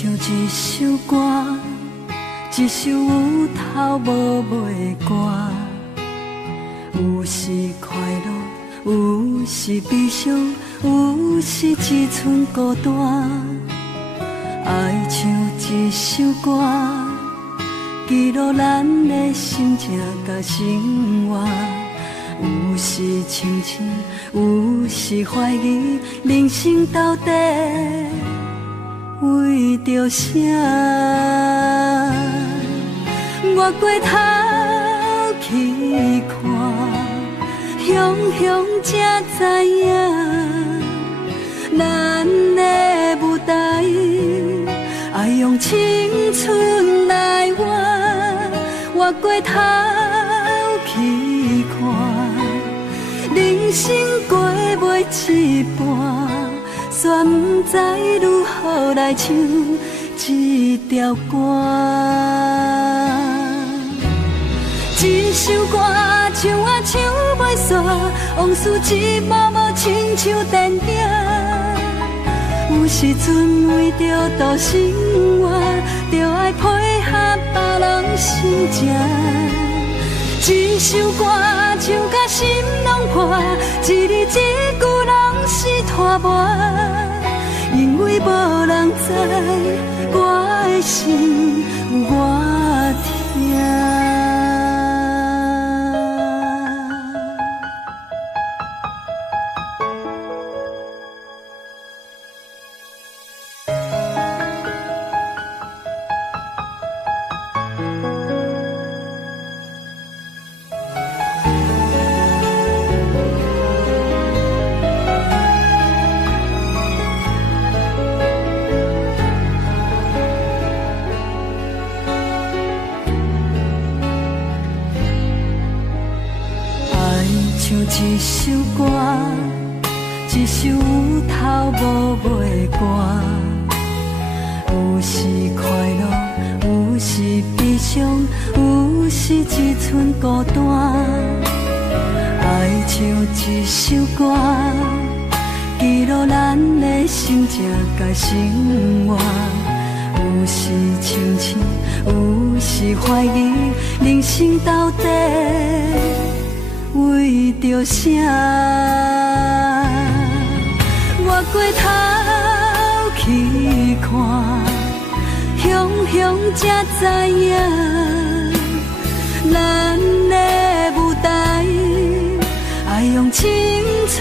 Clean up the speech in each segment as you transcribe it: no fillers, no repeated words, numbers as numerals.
唱一首歌，一首有头无尾的歌，有时快乐，有时悲伤，有时只剩孤单。爱唱一首歌，记录咱的心情甲生活。有时清醒，有时怀疑，人生到底为着啥？我回头去看，雄雄才知影，咱的舞台爱用青春来换。我回头去看，人生过袂一半，却不知如何来唱这条歌。一首歌唱啊唱袂煞，往事一幕幕亲像电影。有时阵为着度生活，就爱配合别人心情。一首歌唱甲心拢破，一字一句拢是拖磨。因为无人知我的心有偌痛。一首歌，一首有头无尾的歌，有时快乐，有时悲伤，有时只剩孤单。爱唱一首歌，记录咱的心情甲生活。有时清醒，有时怀疑，人生到底为着啥？我回头去看，雄雄才知影，咱的舞台爱用青春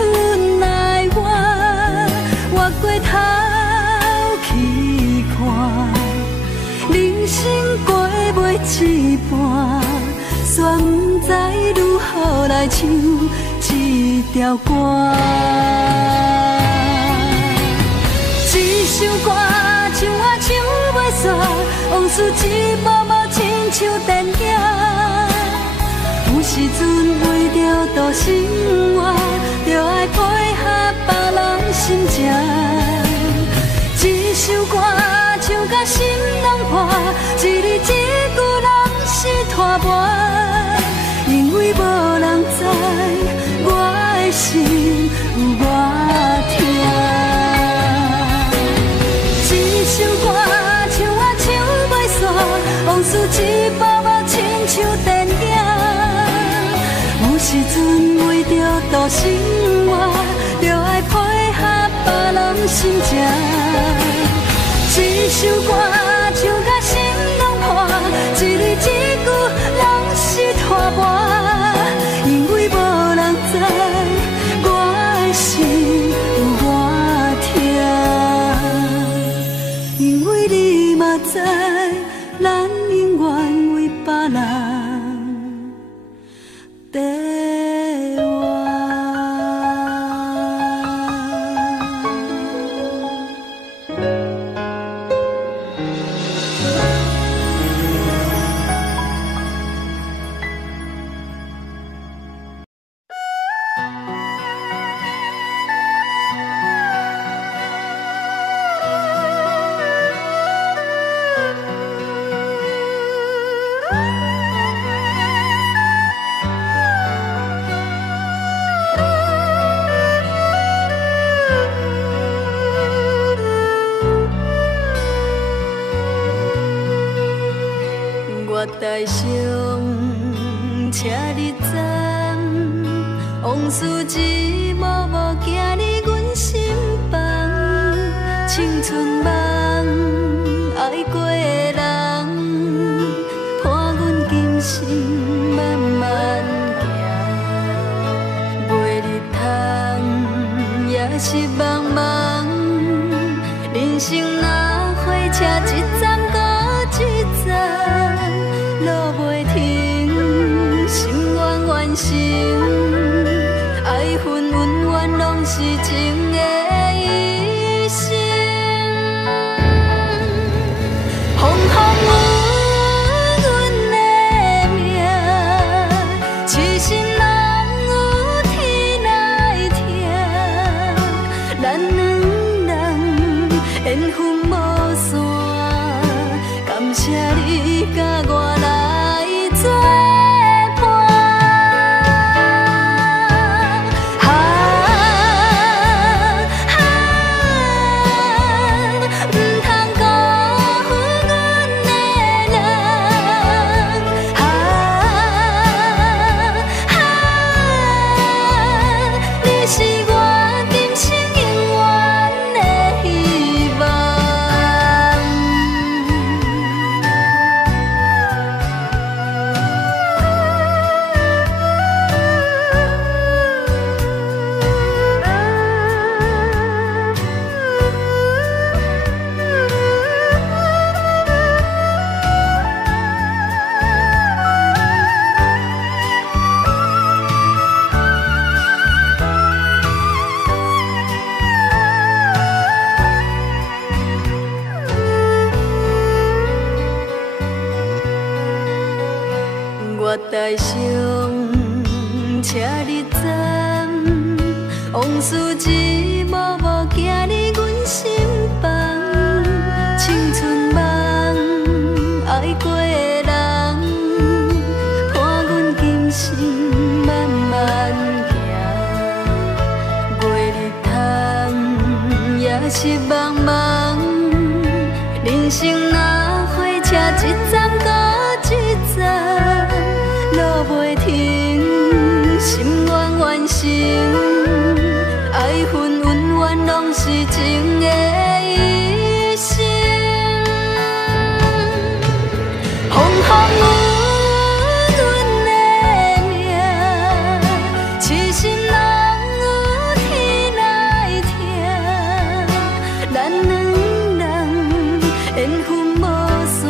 来换。我回头去看，人生过袂一半，却不知如何来唱这条歌。一首歌唱啊唱袂煞，往事一幕幕亲像电影。有时阵为着度生活，就爱配合别人心情。一首歌唱甲心拢破，一字一句拢是拖磨。因为无人知我的心有偌痛。一首歌唱啊唱袂煞，往事一幕幕亲像电影。有时阵为着度生活，就爱配合别人心情。一首歌唱甲心拢破，一字一句拢是拖磨。因为无人知我的心有偌痛，因为你嘛知，咱永远为别人在活。台上车日站，往事一幕幕行入阮心房。青春梦爱过的人，伴阮今生慢慢行。袂日通也是茫茫，人生若火车一站搁一站，路袂停，心愿完成，爱恨恩怨拢是情的一生。风风雨阮的命，痴心人有天来听，咱两人缘分无散，感谢你甲我来作伴。不通辜负阮的人，你是我今生永远的希望。月台上车日站，往事一幕幕行入阮心房。青春梦爱过的人，伴阮今生慢慢行。袂日通也是茫茫，人生若火车一站搁一站，路袂停，心愿完成，爱恨恩怨拢是情的一生。风风雨阮的命，痴心人有天来听，咱两人缘分无散，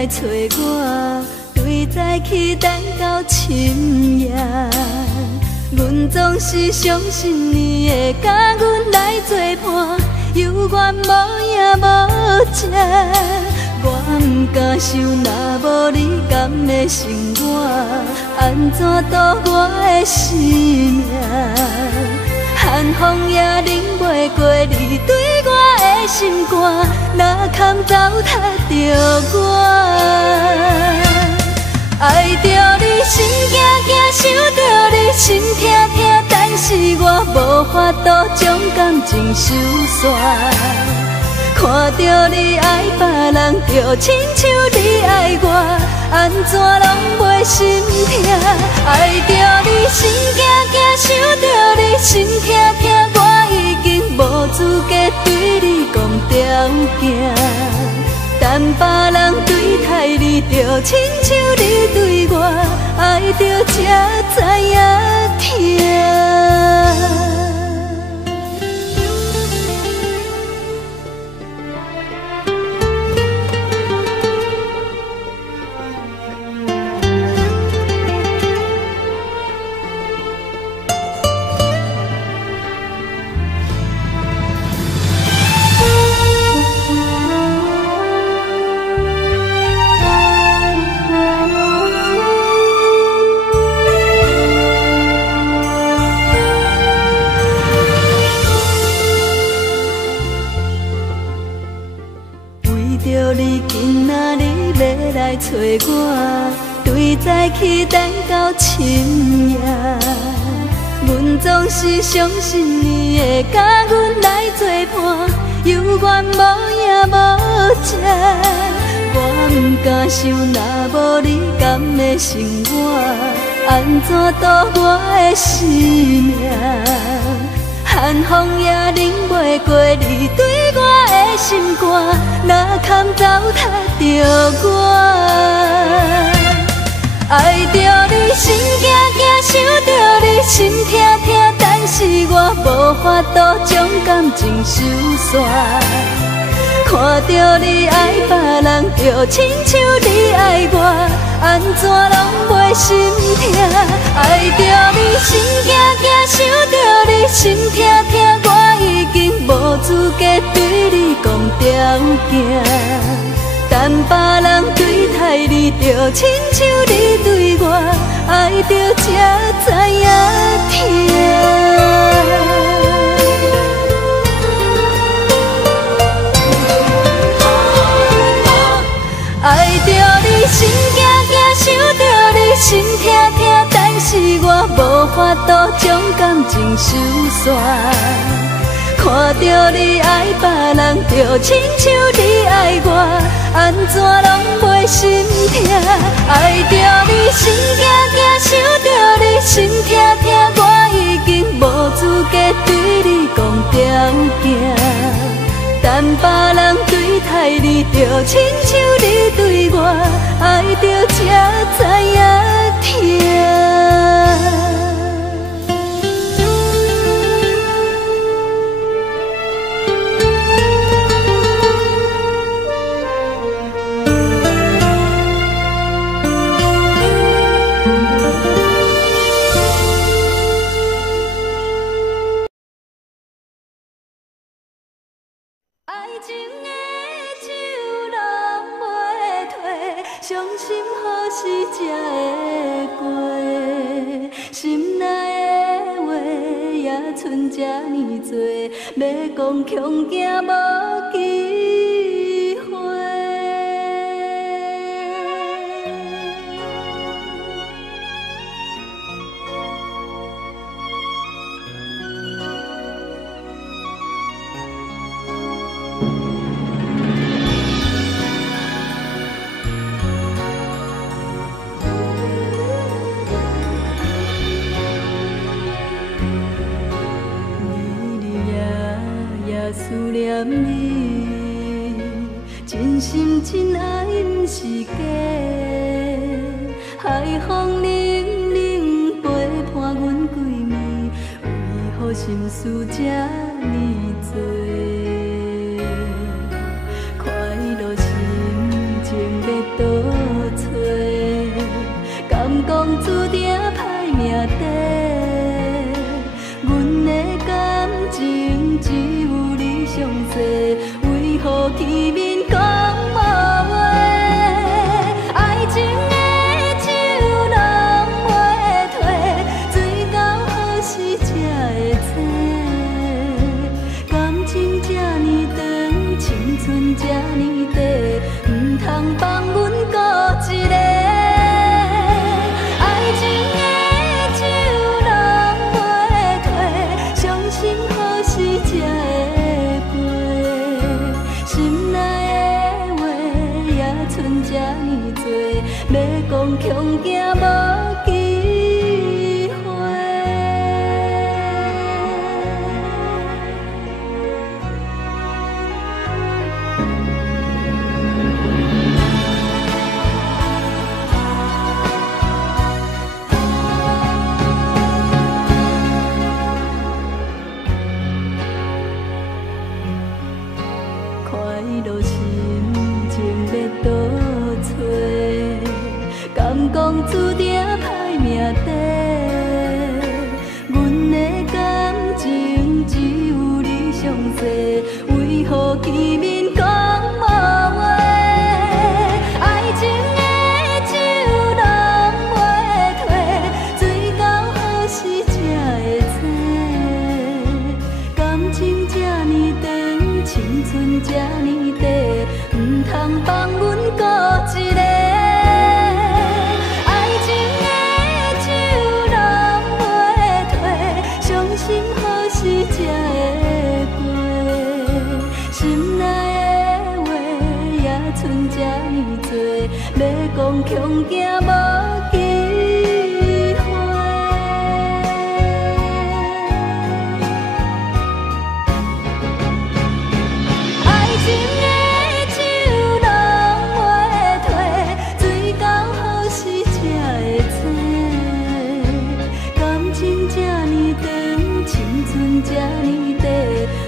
来找我，对早起等到深夜。阮总是相信你会甲阮来作伴，犹原无影无迹。我不敢想，若无你甘会生活，安怎度我的生命？寒风也忍袂过你对我的心肝，哪堪糟蹋着我？爱着你心惊惊，想着你心痛痛，但是我无法度将感情收煞。看着你爱别人，就亲像你爱我，安怎拢袂心痛？爱着你心惊惊，想着你心痛痛，我已经无资格对你讲条件。但别人对待你，就亲像你对我，爱着才知影疼。来找我，对早起等到深夜。阮总是相信你会甲阮来作伴，犹原无影无迹。我不敢想，若无你甘会生活，安怎度我的生命？寒风也忍袂过你对我的心肝，哪堪糟蹋着我？爱着你心惊惊，想着你心痛痛，但是我无法度将感情收煞。看着你爱别人，就亲像你爱我，安怎拢袂心痛？爱着你心惊惊，想着你心痛痛，我已经无资格对你讲条件。但别人对待你，就亲像你对我，爱着才知影疼。爱着你心惊惊，想着你心痛痛，但是我无法度将感情收煞。看着你爱别人，就亲像你爱我，安怎拢袂心痛？爱着你心惊惊，想着你心痛痛，我已经无资格对你讲条件。但别人对待你，就亲像你对我，爱着才知影疼。伤心何时才会过？心内的话也剩这呢多，要讲恐惊无机会。思念你。要讲恐惊无机会。快乐心情要倒找，敢讲注定歹命底。阮的感情只有你上多，为何见面讲无话？爱情的酒拢袂退，醉到何时才会醒？感情这呢长，青春这呢短，唔通放阮孤一个。爱情的酒拢袂退，伤心何时才会过？心内的话也剩这呢多，要讲恐惊无机会。爱情的酒拢袂退，醉到何时才会醒？感情这呢长，青春这呢短，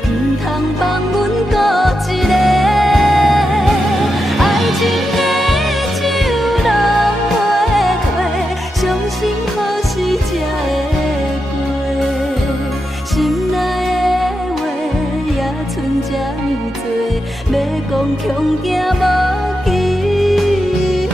唔通放阮孤一个。爱情的酒拢袂退，伤心何时才会过？心内的话也剩这呢多，要讲恐惊无机会。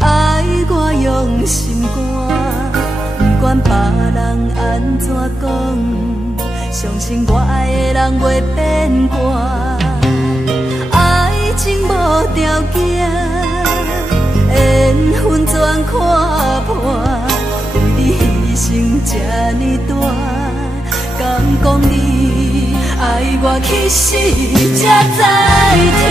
爱我用心肝，不管别人安怎讲，相信我爱的人袂变卦。爱情无条件，缘分全看破，为你牺牲这呢大，敢讲你爱我去死才知疼。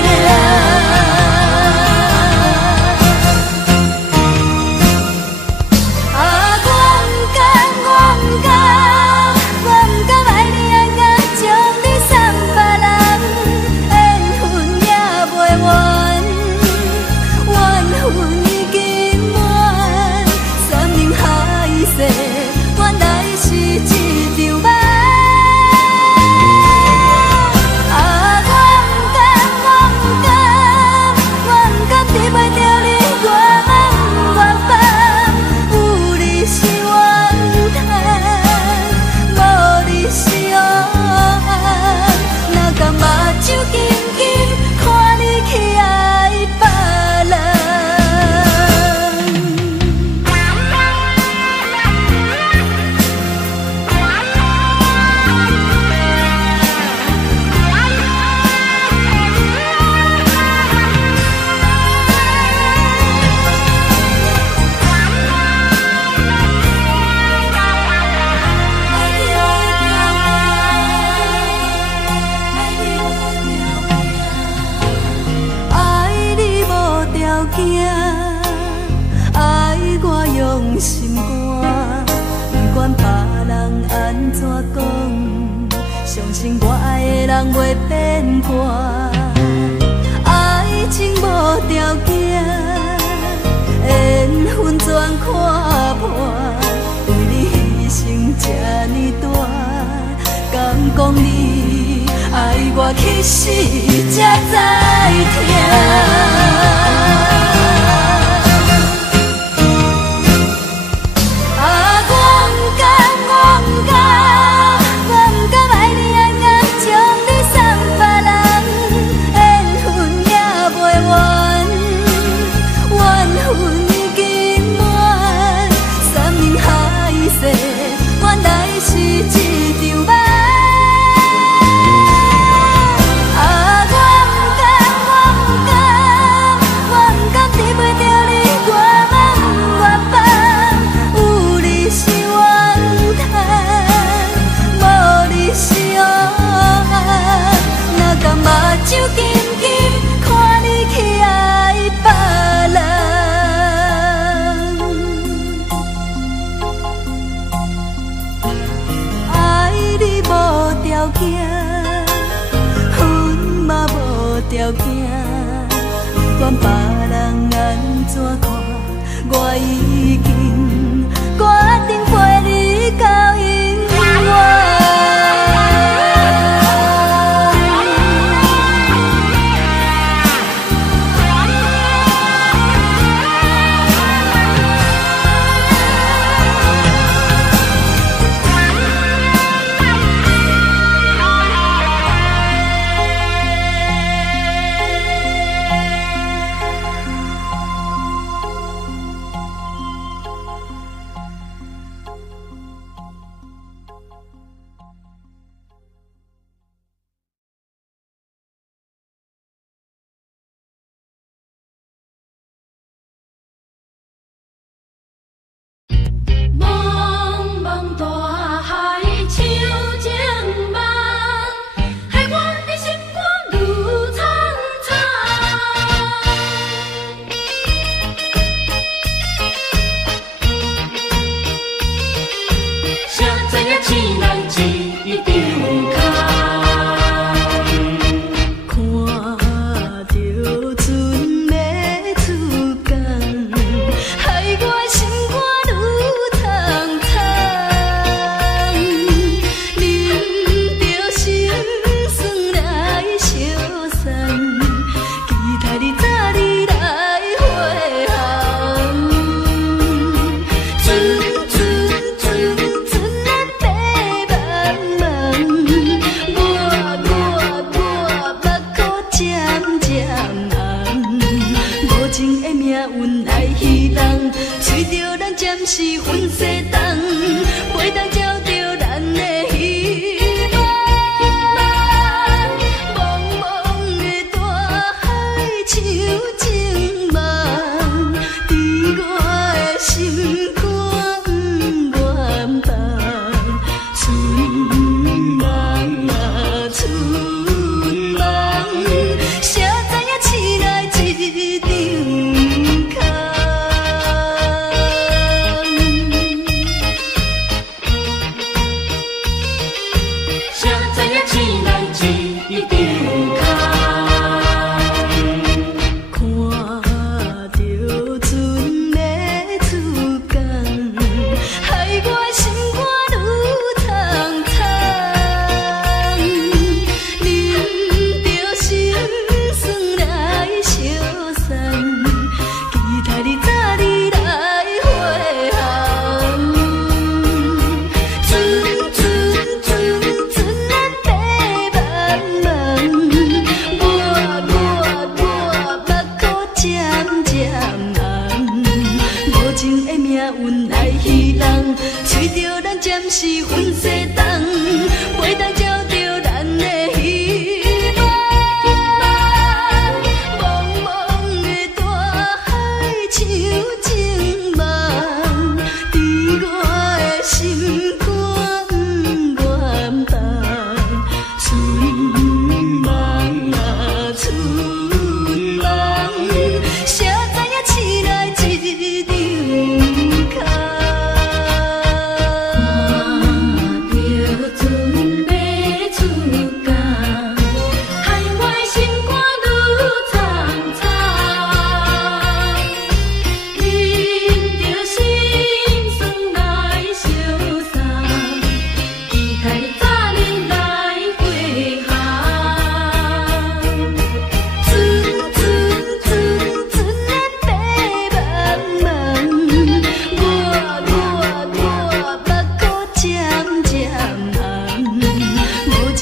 爱我用心肝，不管别人安怎讲，相信我爱的人袂变卦。爱情无条件，缘分全看破，为你牺牲这呢去时才知疼。条件，不管别人安怎看，我已经决定陪你到永远。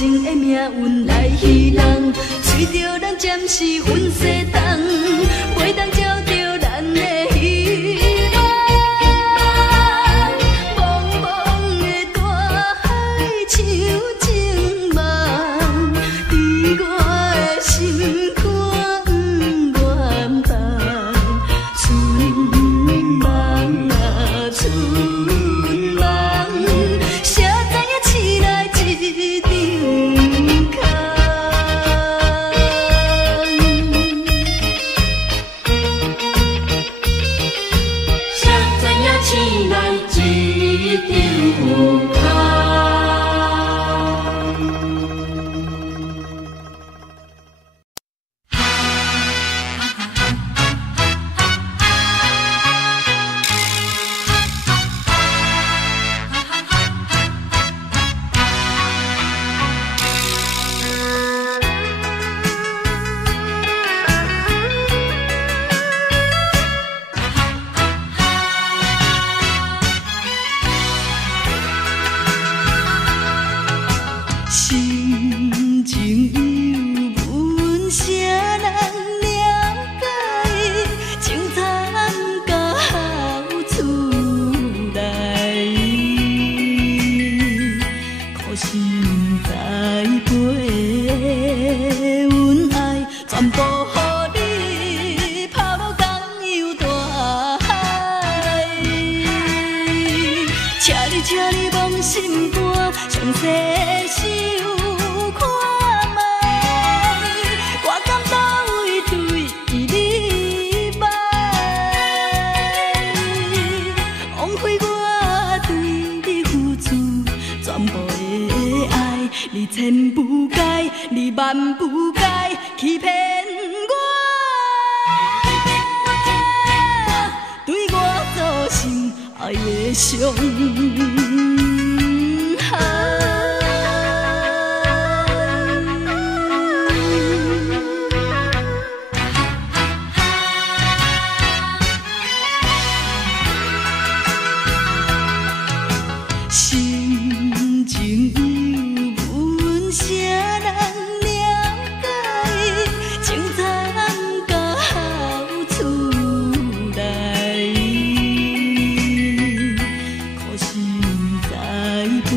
情的命运来戏弄，随着咱暂时运势动，袂当照着咱的希望。茫茫的大海像情梦，伫我的心肝不愿放。春梦啊春梦，谁知影醒来一场空。谁知影醒来一场空。心情有阮啥人了解？情参到好厝来，可是不知陪阮爱，全部予你抛入同样大海。请你忘心肝，详细想看卖，我敢倒位对你歹，枉费我对你付出全部的爱，你千不该，你万不该欺骗我，对我造成爱的伤害。心情有阮啥人了解？情参到好厝来，可是不知陪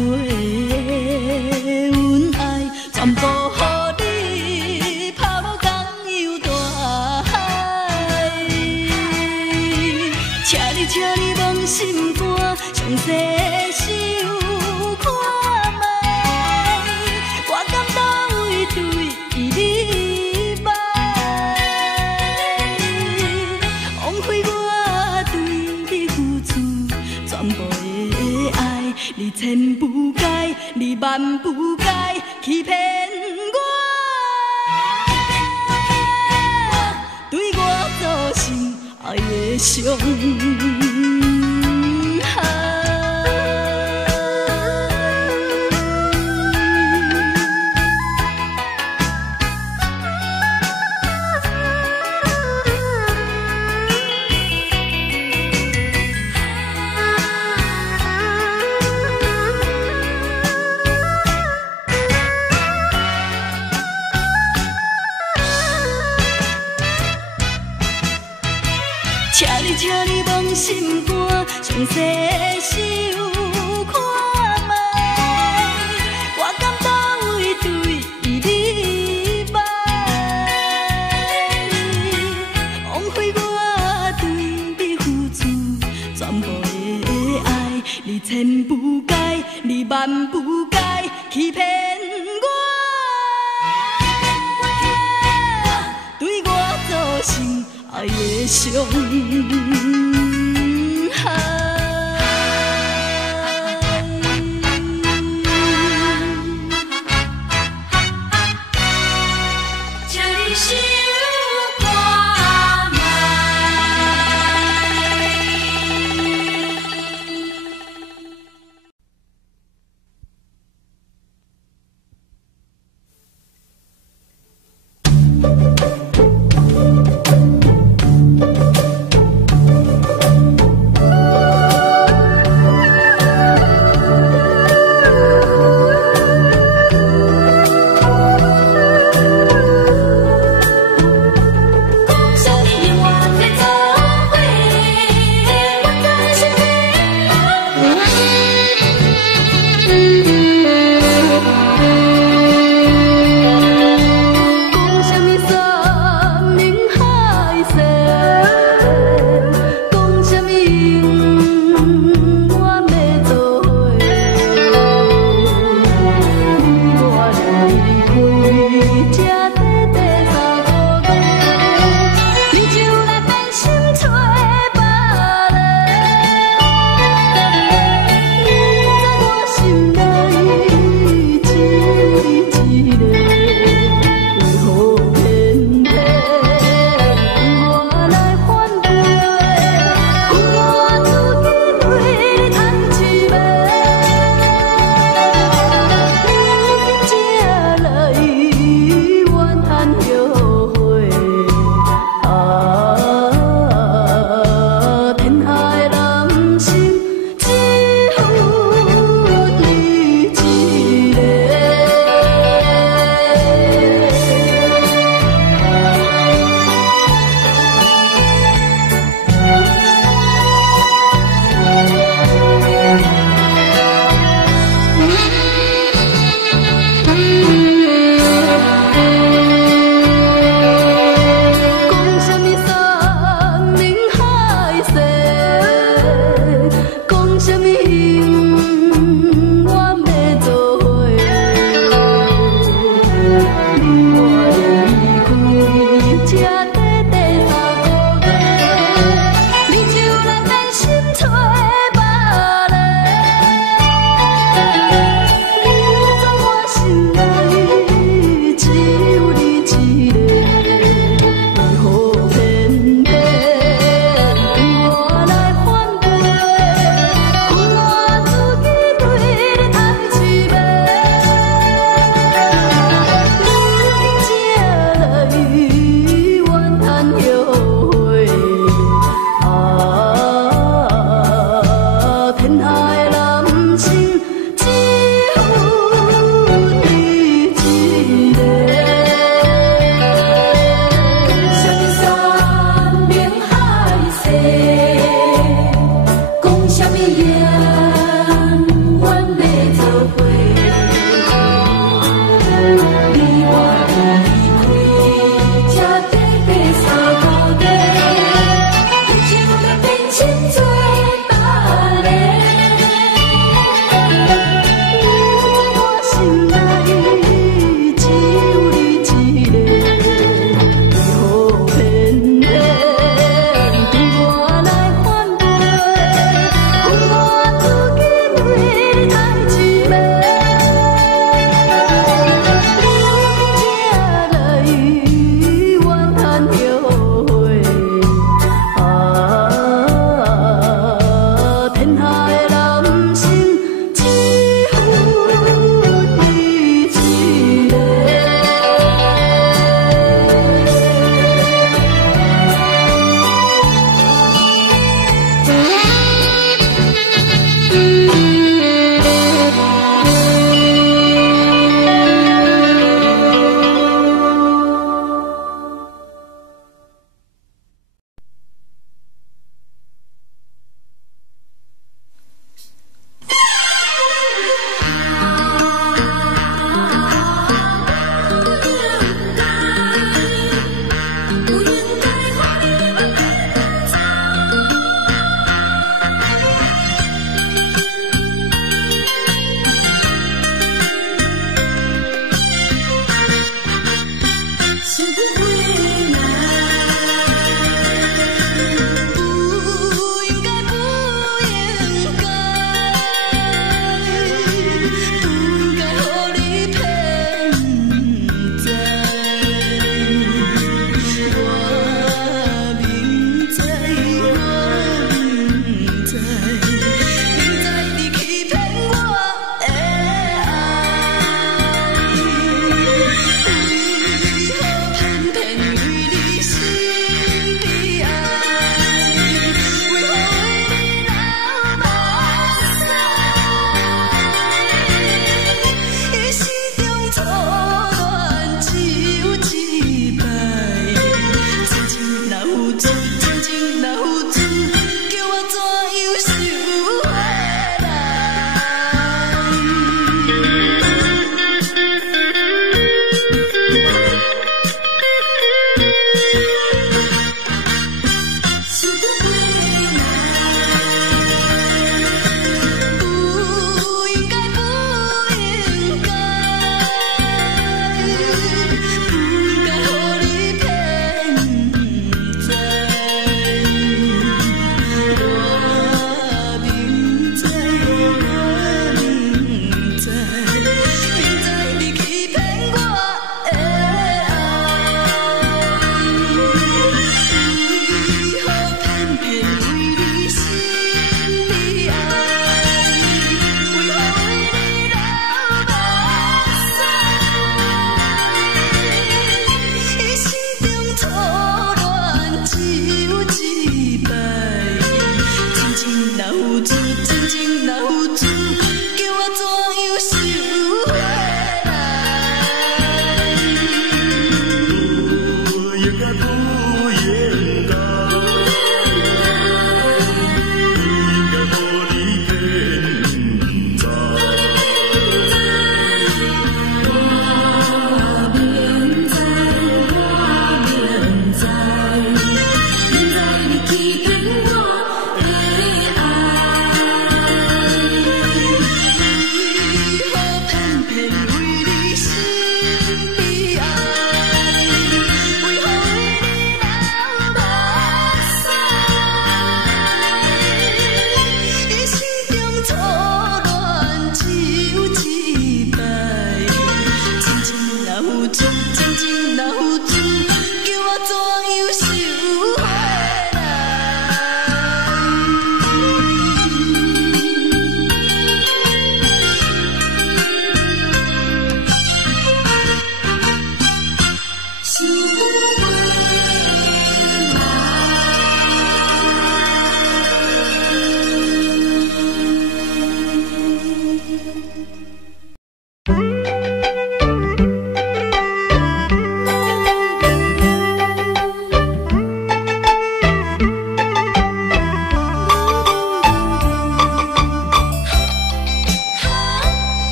阮爱，全部予你抛入同样大海。请你忘心肝，详细想看卖，我敢倒位对你歹，枉费我对你付出全部的爱，你千不该，你万不该欺骗我，对我造成爱的伤害。请你忘心肝，详细想看卖，我敢倒位对你歹，枉费我对你付出全部的爱，你千不该，你万不该欺骗我，对我造成爱的伤害。请你想看卖。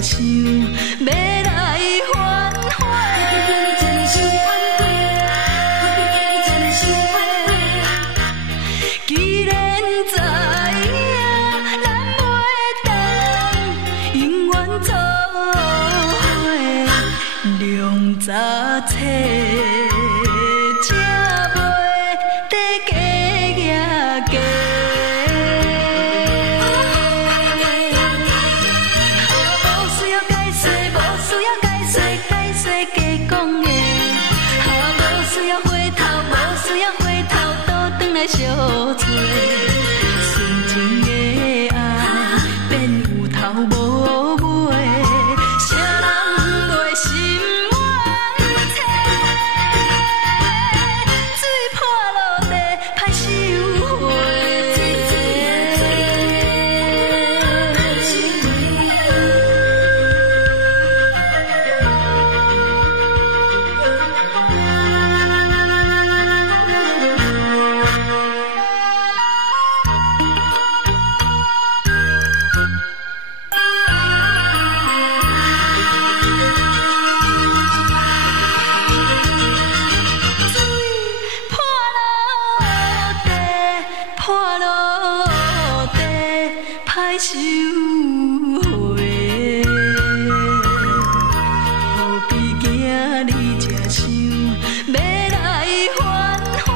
才想要来反悔。既然知影咱袂当永远做伙，量早切，才袂得加额加。无需要解释，无需要解释，解释加讲的。无需要回头，无需要回头，倒转来相做。纯情的爱变有头无尾，谁人袂心冤切？水破落地，歹收回。破落地，歹收回。何必今日才想要来反悔？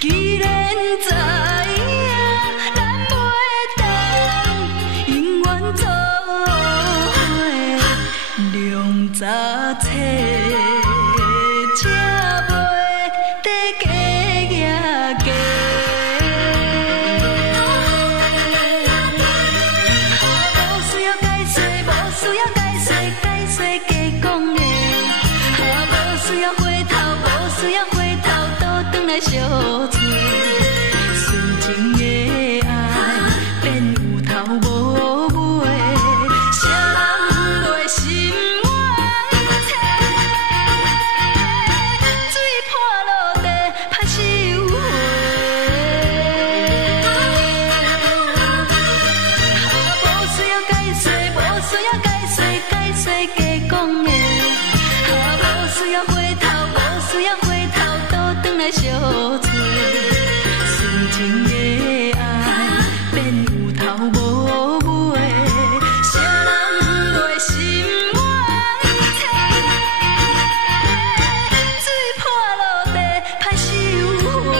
既然知影咱袂当永远做伙，量早切。才袂得加额加。无需要解释，无需要解释，解释加讲的。无需要回头，无需要回头，倒转来相做。纯情的爱变有头无尾，谁人袂心冤切？相做，纯情的爱变有头无尾，谁人袂心冤切？水破落地，歹收回。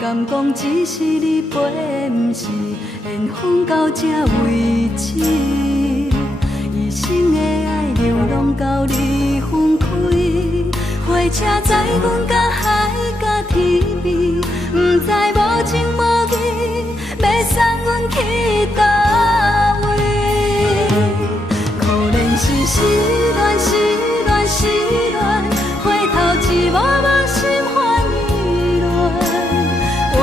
敢讲只是你陪，不是缘分到这为止。一生的爱流浪到你分开，火车载阮甲海甲天边，不知无情无义，要送阮去倒位？可怜是失恋，失恋，失恋，回头一幕幕心烦意乱。怨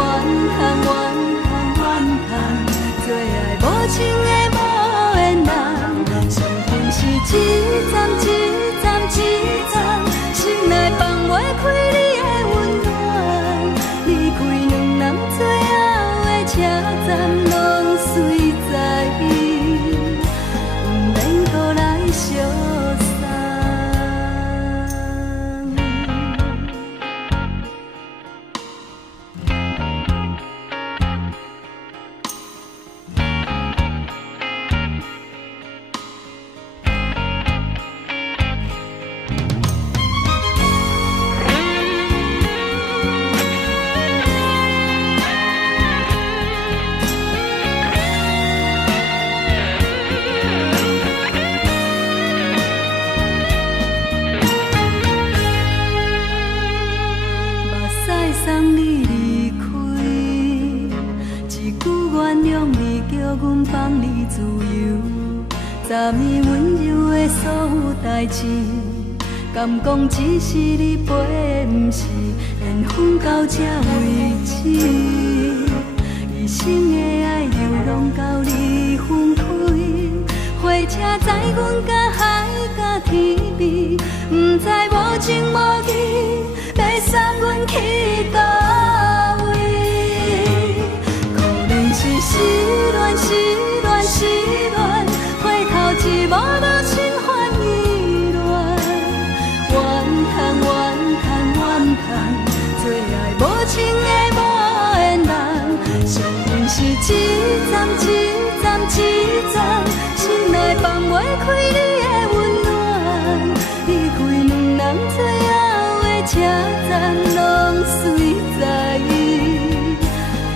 叹，最爱无情的无缘人，上天是一站一站一站，心内放袂开你的温暖，离开两人最后的车站，拢随在，不免搁来放你自由，昨暝温柔的所有代志，敢讲只是你陪，不是缘分到这为止。一生的爱又拢到你分开，火车载阮甲海甲天边，不知无情无义，要送阮去倒位？可能是失恋，失恋，失恋，回头一幕幕心烦意乱，怨叹，怨叹，怨叹，最爱无情的无缘人，伤痕是一站一站一站，心内放袂开你的温暖，离开两人最后的车站，拢随在，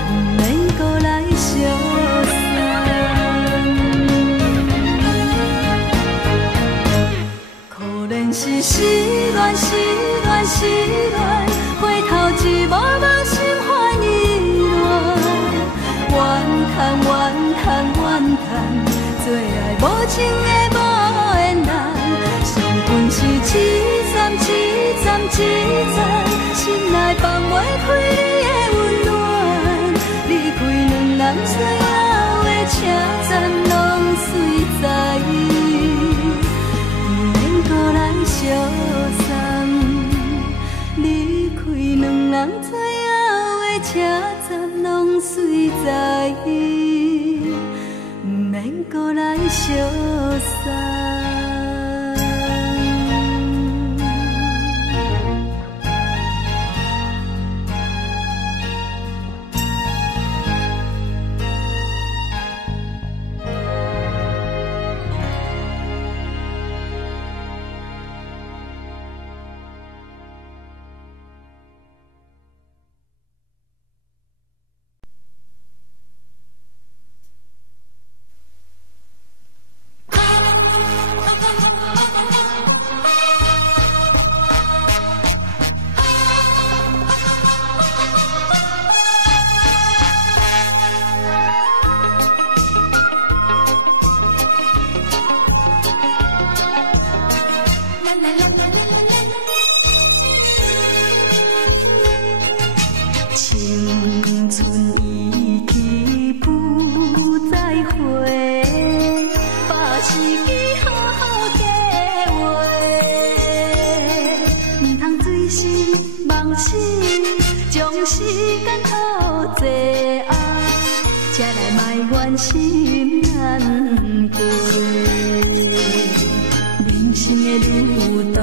不免搁来相送。可能是失恋，失恋，失恋，回头一幕幕心烦意乱，怨叹，怨叹，怨叹，最爱无情的无缘人，伤痕是一站一站一站，心内放袂开你的温暖，离开两人最后的车站，拢随在，不免搁来相送。离开两人最后的车站，拢随在，不免搁来相送。青春已去不再回，把时机好好计划，唔通醉心梦死，将时间拖坐啊，才来埋怨心难过。人生的路途，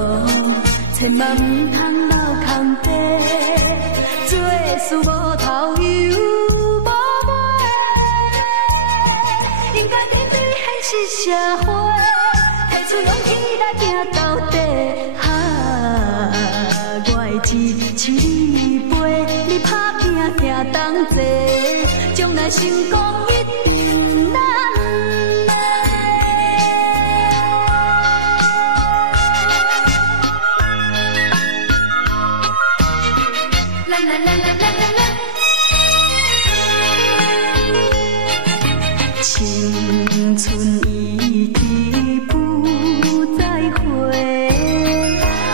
千万唔通留空白。做事无头又无尾，应该面对现实社会，提出勇气来拼到底。我的志气你背，你打拼行同齐，将来成功一定咱的。啦啦啦啦啦啦啦，青春已去不再回，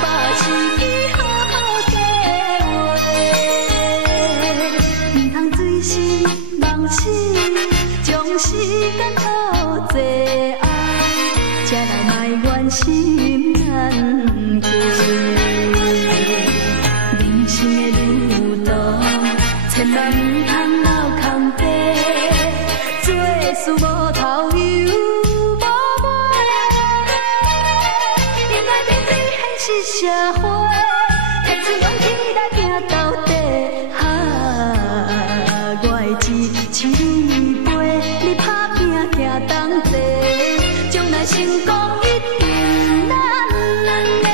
把时机好好计划，唔通醉心梦死，将时间拖坐啊，才来埋怨心难过。人生的路途，千万唔通留空白，做事无头又无尾，应该面对现实社会，提出勇气来拼到底。我的志气你背，你打拼行同齐，将来成功一定咱的。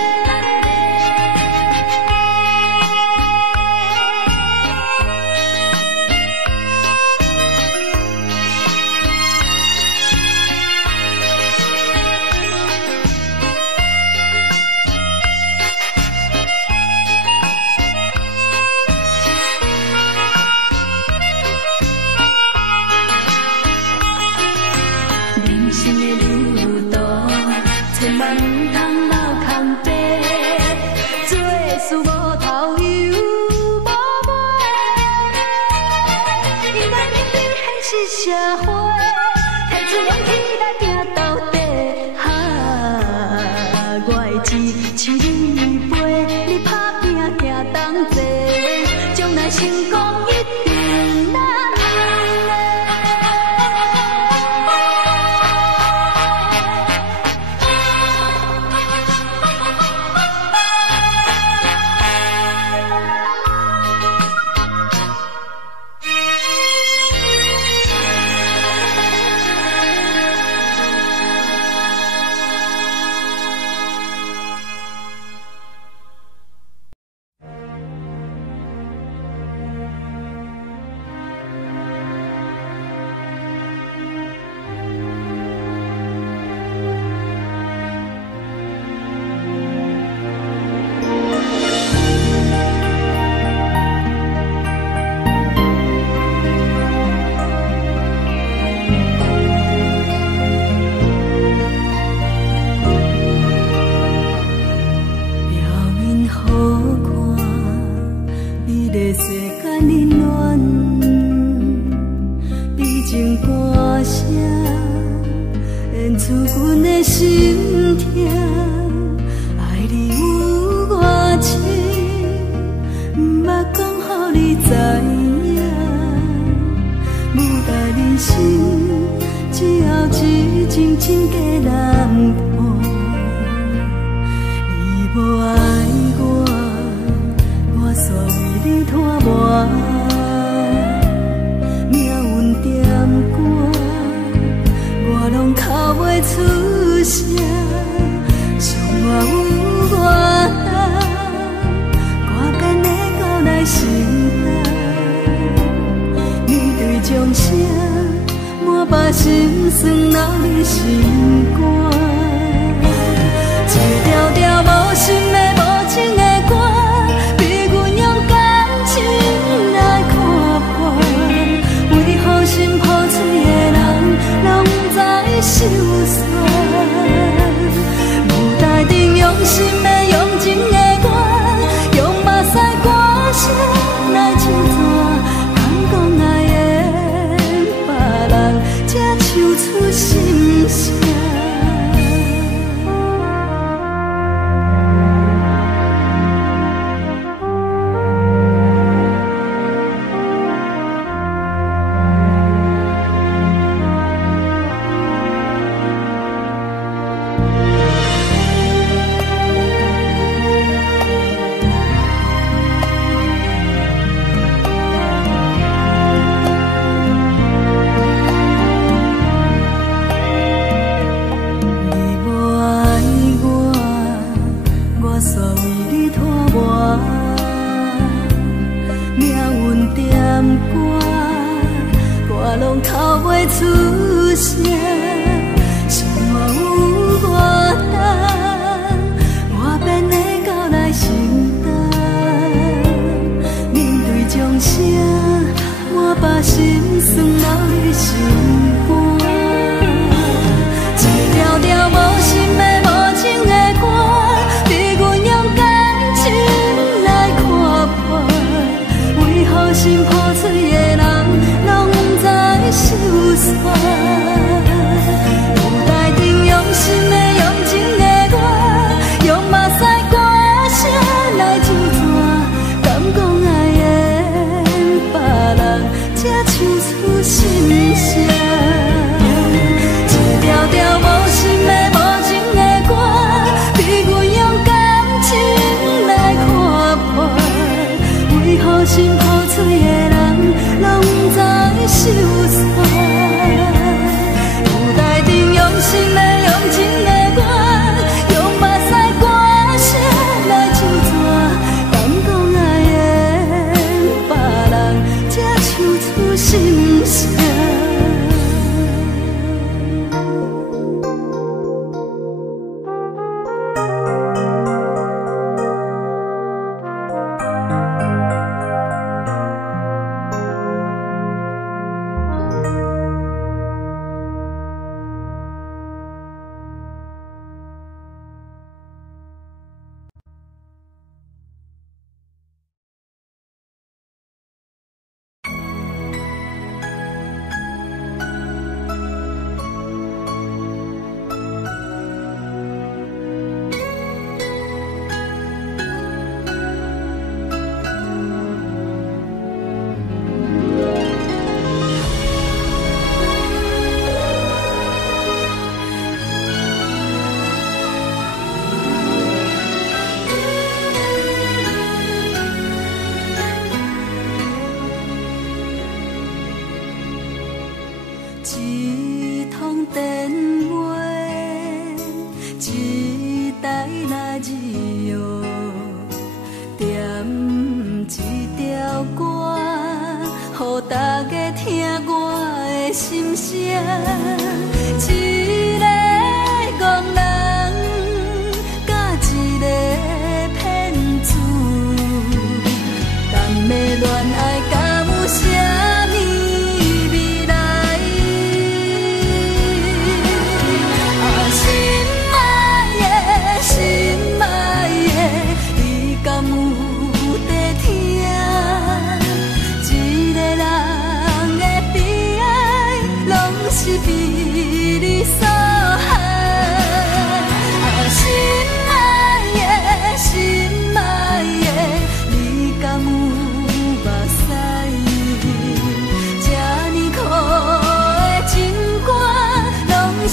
人生的旅途，千万唔通留空白，做事无头又无尾，应该面对现实社会，提出勇气来拼到底。我的志像你飞，你打拼行同齐，将来成功一定咱。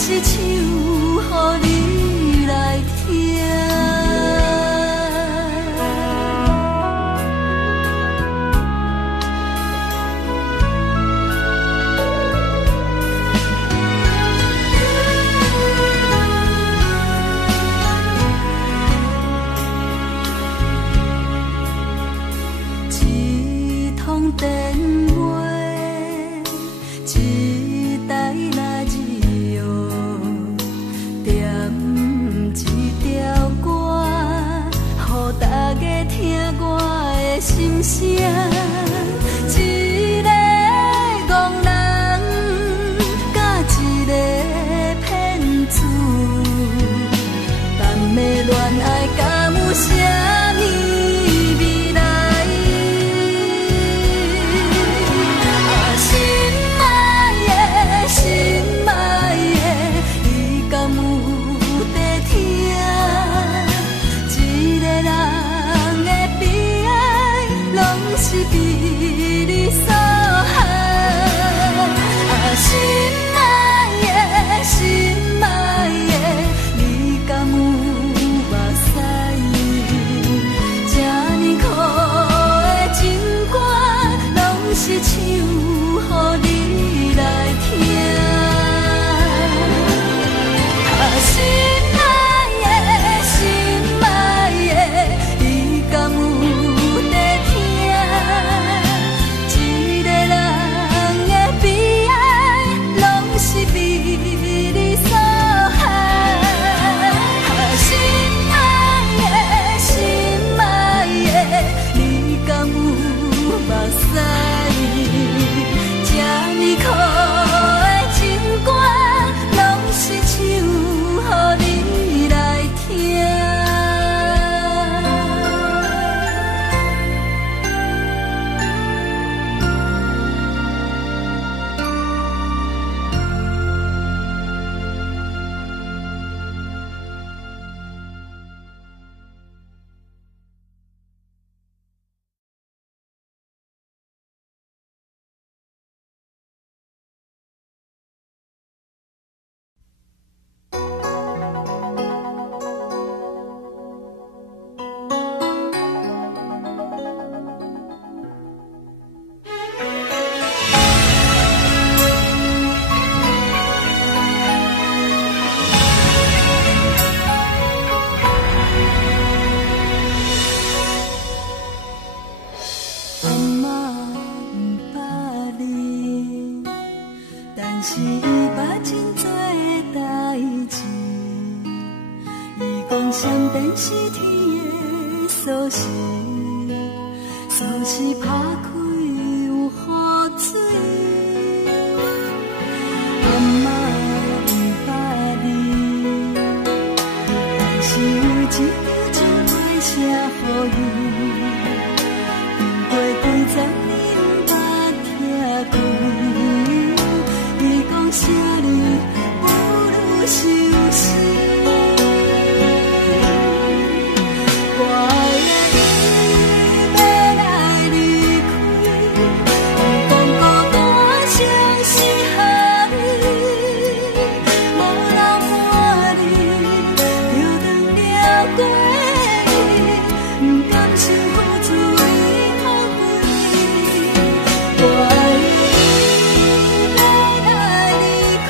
是唱予你来听。一通电话，一台radio，点一条歌，予大家听我的心声。一个憨人，甲一个骗子，咱的恋爱敢有啥物未来？心爱的，你敢有在听？一个人的悲哀，拢是被你所害。心爱的，心爱的，你敢有目屎？这呢苦的情歌，拢是唱予你来听。心爱的，心爱的，你敢有在听？一个人的悲哀，拢是被你所害。心爱的，心爱的，你敢有目屎？这呢苦的情歌，拢是唱予你来听。阿嬷不捌你，但是伊捌真多代志。伊讲闪电是天的锁匙，锁匙打开有雨水。阿嬷不捌你，但是有一条情话写予伊。过几十年捌听过，伊讲啥你不如伤心。我的你要来离开，伊讲孤单像是下雨，无人伴你，就断了过去，不甘心付出。我爱你要来离开。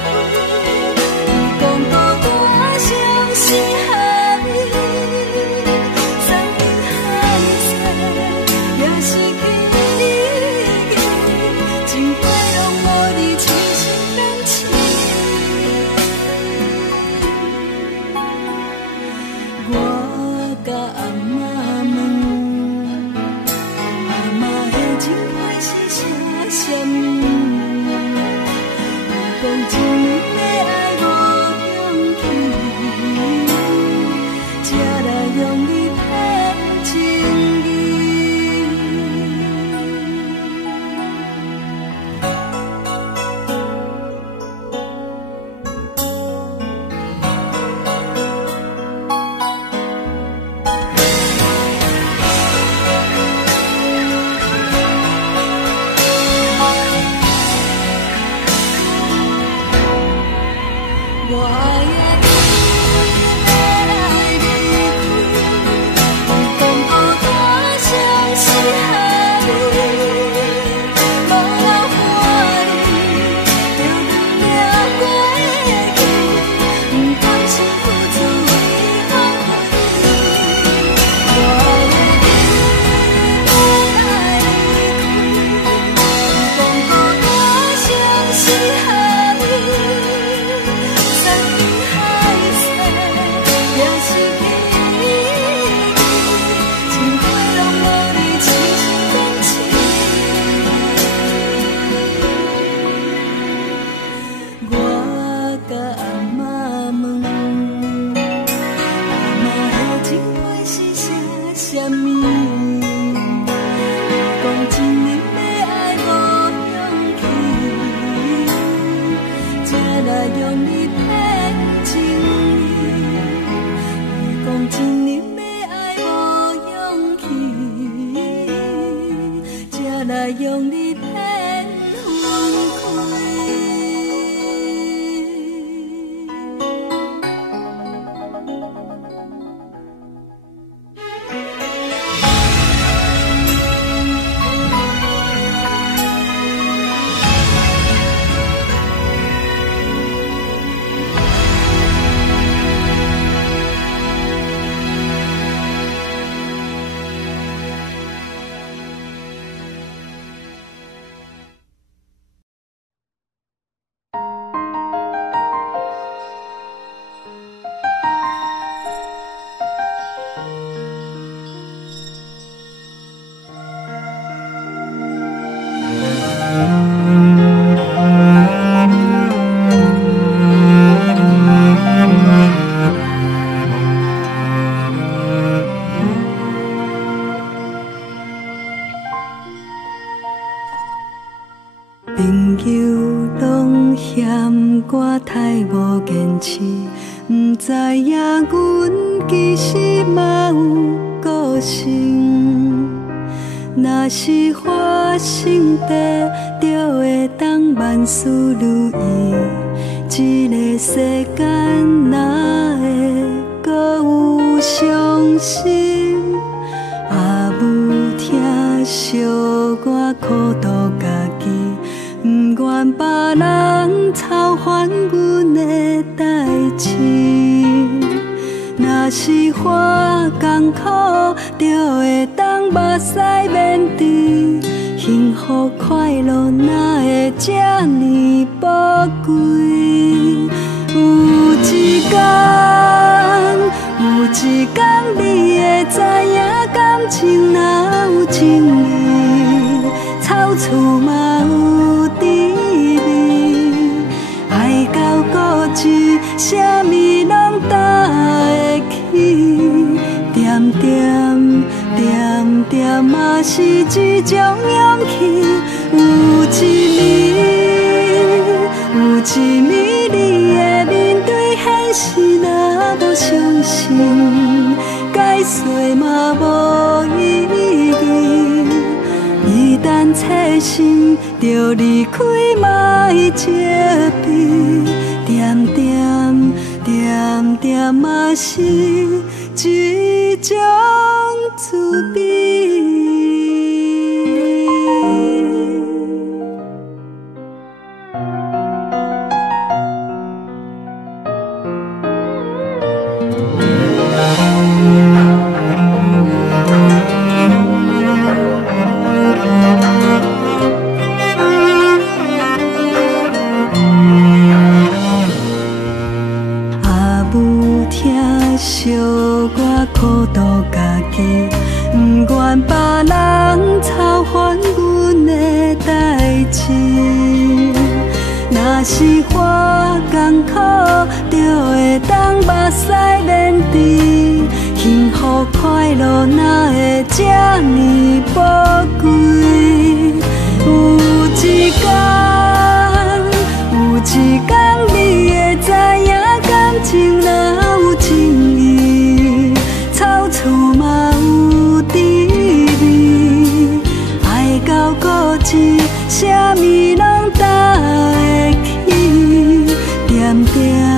啥物拢担会起，点点。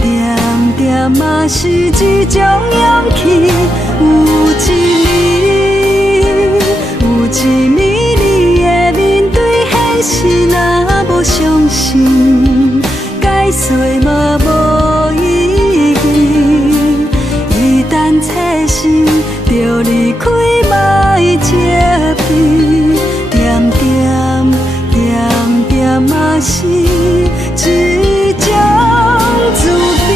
点点嘛是一种勇气。有一暝你会面对现实，若无相信，解释嘛无意义。一旦切心，就离开，莫遮庇。点点点点嘛是一种自卑。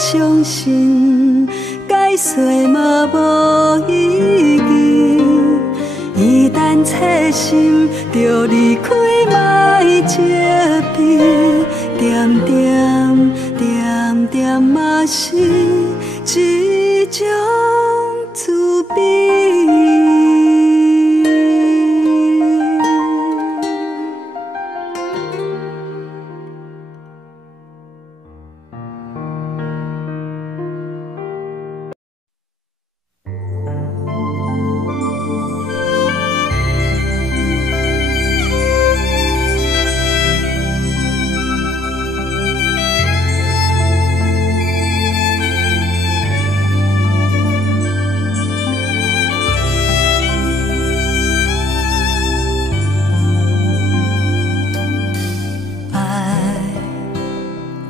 相信解释嘛无意义，一旦切心就离开，莫遮庇。点点点点嘛是一种自卑。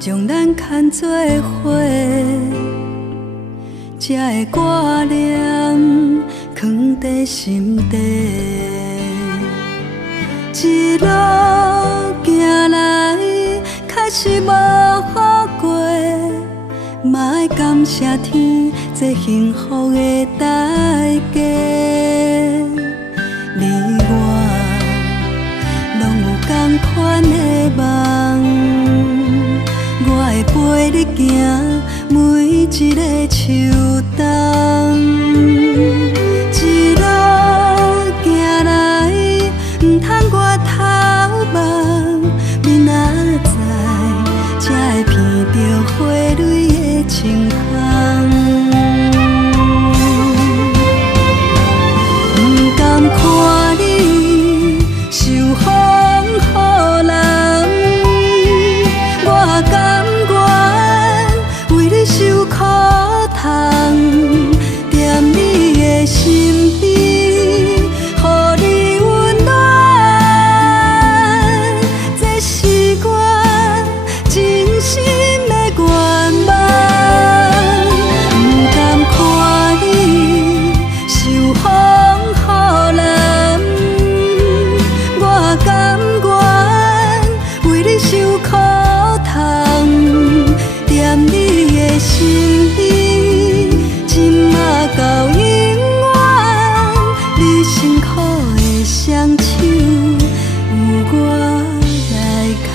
将咱牵做伙，才会挂念藏在心底。一路行来，确实无好过，嘛爱感谢天，这幸福的代价。你我拢有同款的梦。我会陪你行每一个秋冬，一路行来，唔通我头望，明仔载才会闻到花蕊的清香。唔甘看你受风雨淋。我甘愿为你受苦痛，踮你的身边，予你温暖。这是我真心的愿望。不甘看你受风雨淋，我甘愿为你受苦。踮你的身边，今仔到永远，你辛苦的双手有我来牵。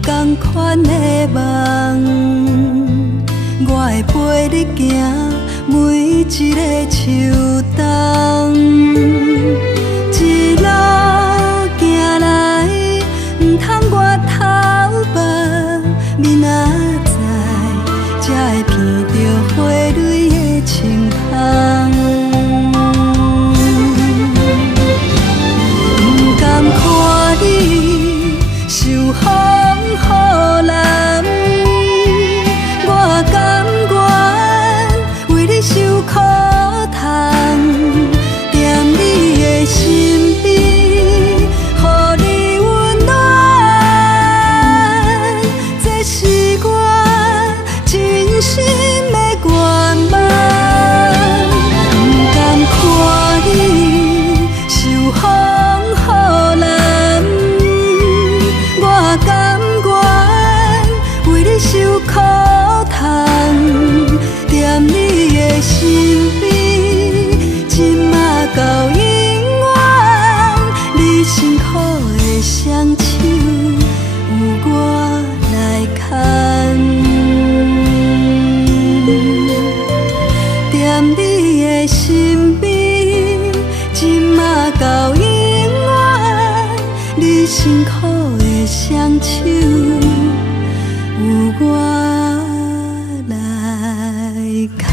同款的梦，我会陪你行每一个秋冬，一路行来，唔通我头望，明仔载才会闻到花蕊的清香。唔甘看你受风雨淋，我甘愿为你受苦痛，踮你辛苦的双手，有我来牵。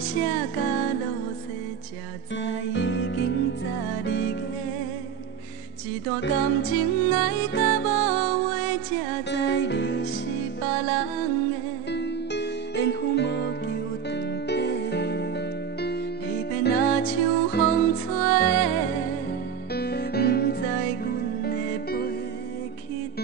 写甲落雪，才知已经早离家。一段感情爱甲无话，才知你是别人的。缘分无求长地，离别若像风吹，不知阮会飞去佗。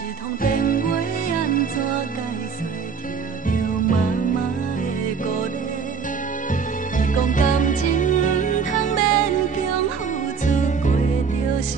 一通电话安怎解释？听着妈妈的鼓励，伊讲感情唔通勉强付出，过着是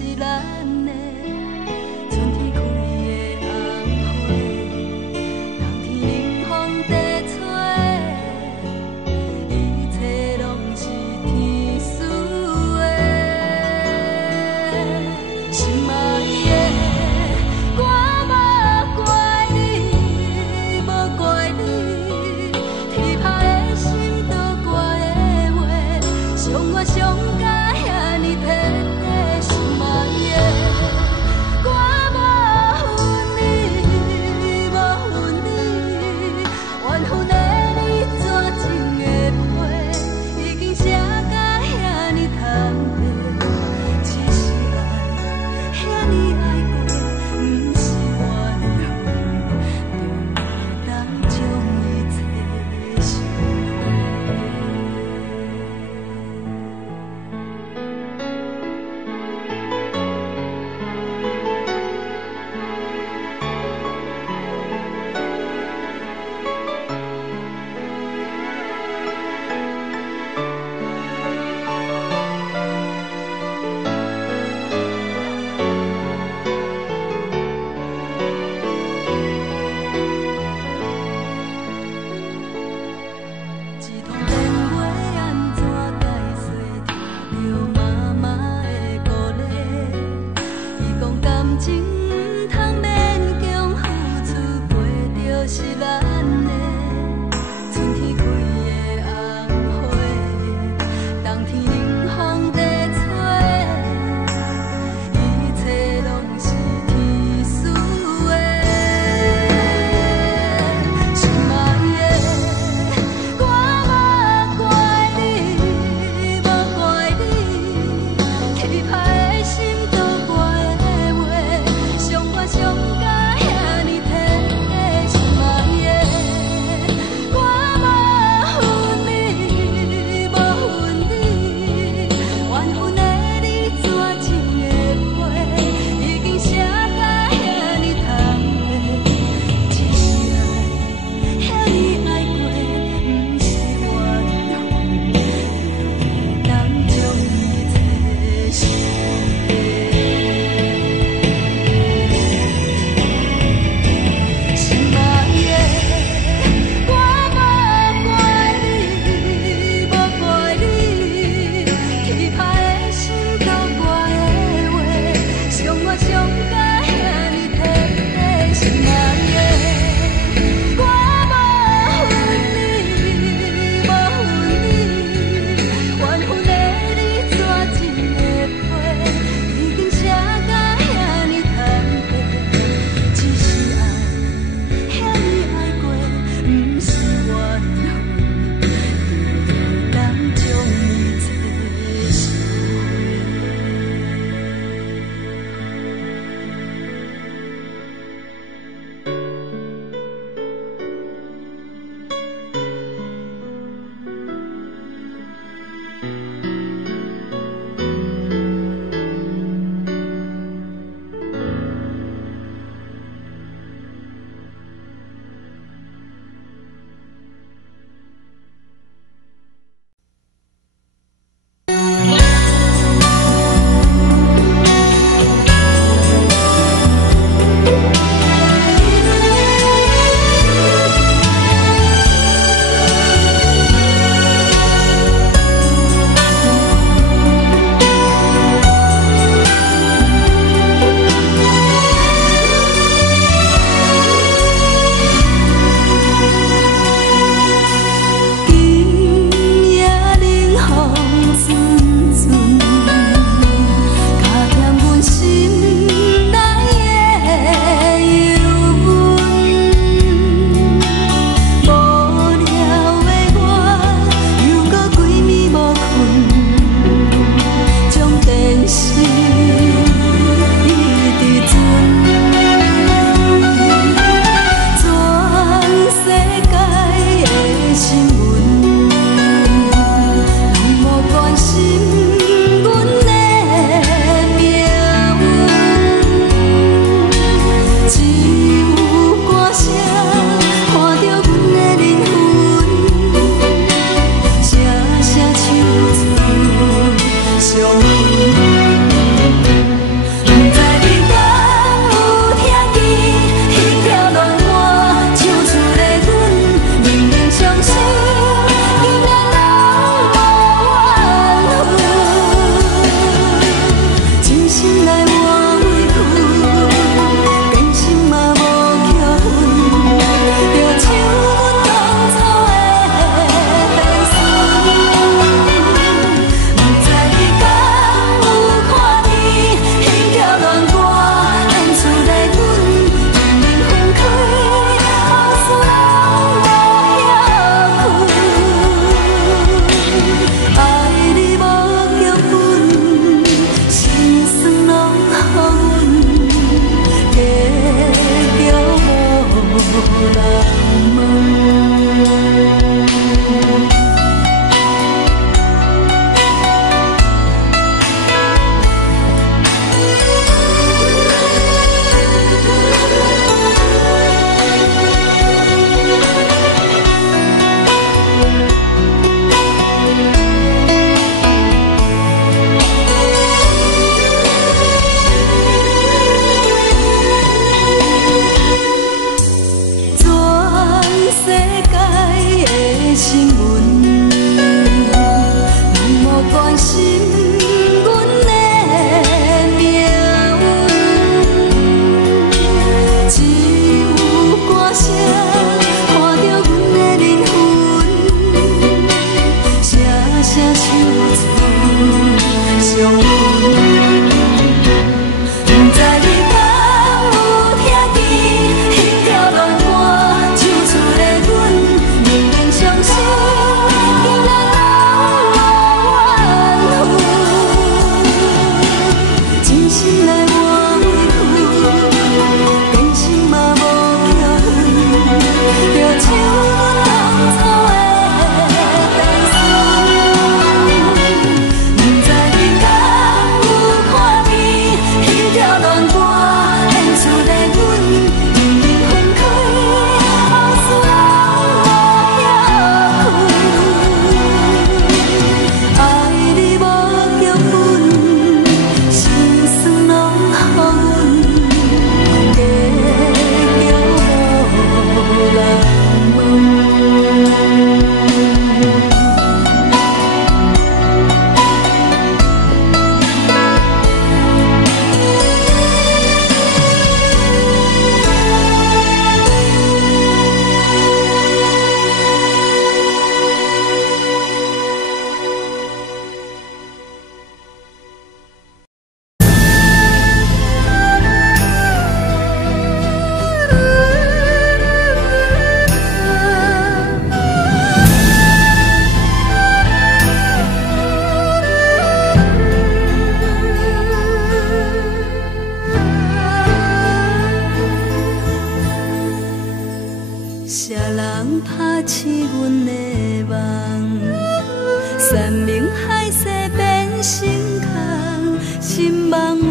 茫茫，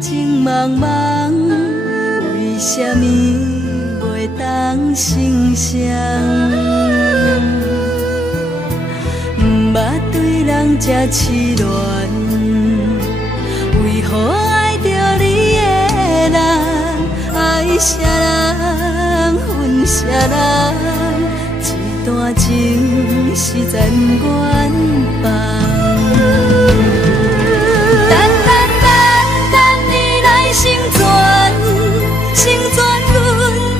情茫茫，为什么袂当成双？不捌对人这痴恋，为何爱着你的人？爱啥人，恨啥人？一段情实在不愿放。成全，成全阮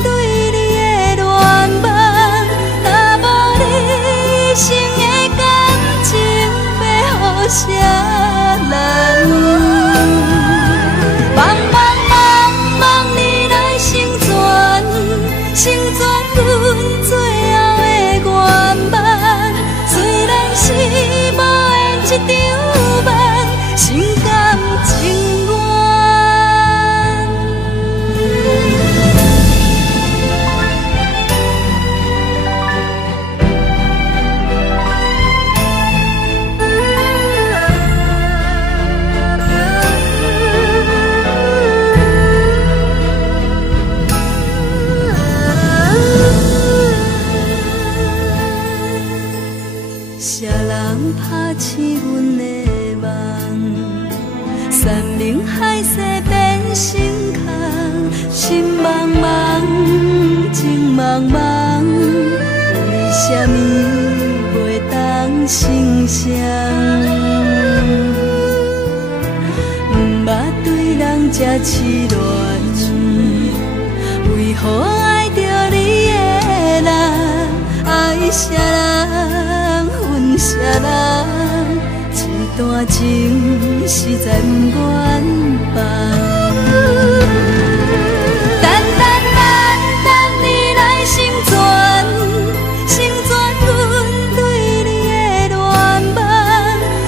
对你的恋梦。若无你一生的感情，要予啥人？茫茫茫茫你来成全，成全阮最后的愿望。虽然是无缘一场梦，心甘情愿。啥人拍醒阮的梦？山明海誓变成空，心茫茫，情茫茫，为什么袂当成双？不捌对人这痴恋，为何爱着你的人？爱啥人？恨啥人？一段情实在不愿放。等你来成全，成全阮对你的恋梦。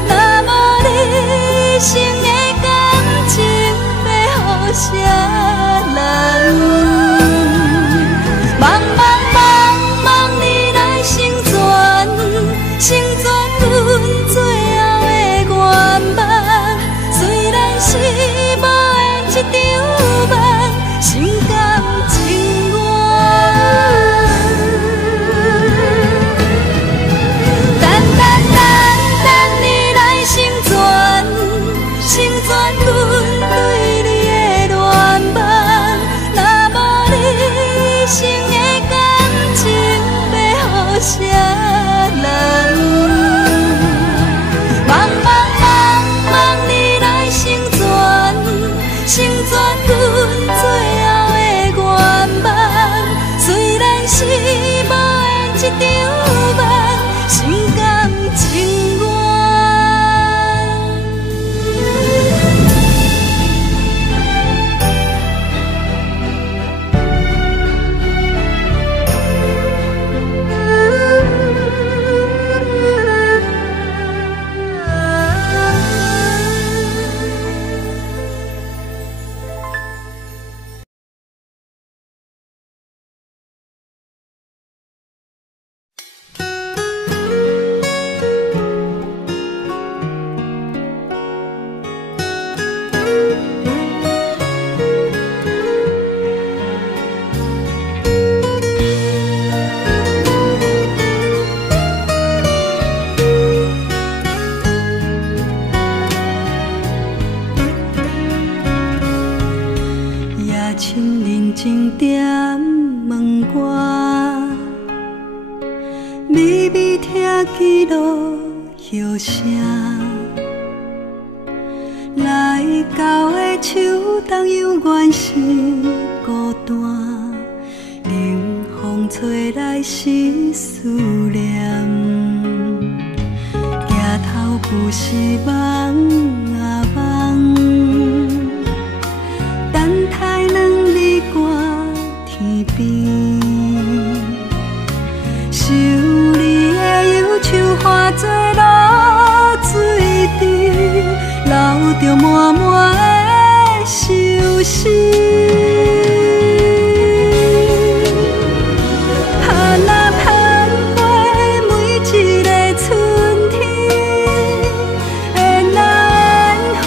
若无你一生的感情，要予啥人？茫茫茫茫你来成全，成全阮最后的愿望。虽然是无缘一场梦，心甘情愿。等你来成全，成全阮对你的恋梦。若无你一生的感情，要予啥人？茫茫茫茫你来成全，成全阮最后的愿望。虽然是无缘一场梦，心甘情愿。记录叶声，来到的秋冬永远是孤单，冷风吹来是思念，行头不是梦啊梦，等待两日挂天边。 想你的忧愁化作露水滴，流着满满的愁绪。盼啊盼过每一个春天，缘啊缘分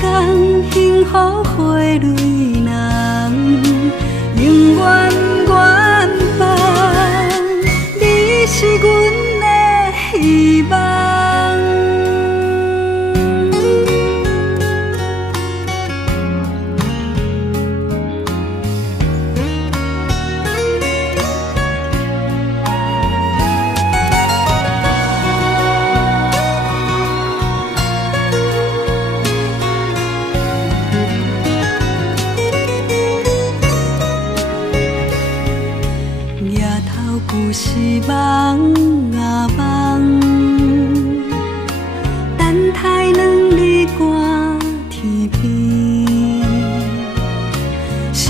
天幸福花蕊人，永远远放，你是阮的希望。有时梦啊梦，等待两日寒天边，想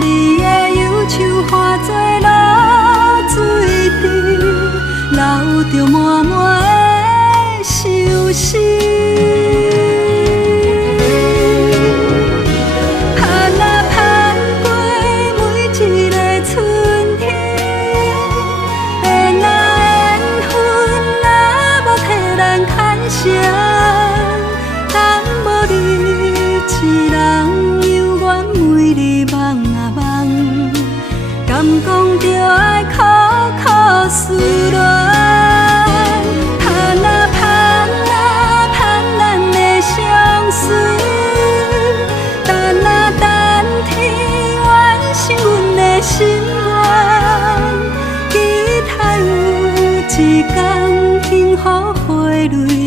你的忧愁化作露水池，流着满满的伤心。当无你一人，犹原每日梦啊梦，敢讲着爱苦苦思恋，盼啊盼啊盼咱的相思，等啊等天完成阮的心愿，期待有一天幸福花蕊。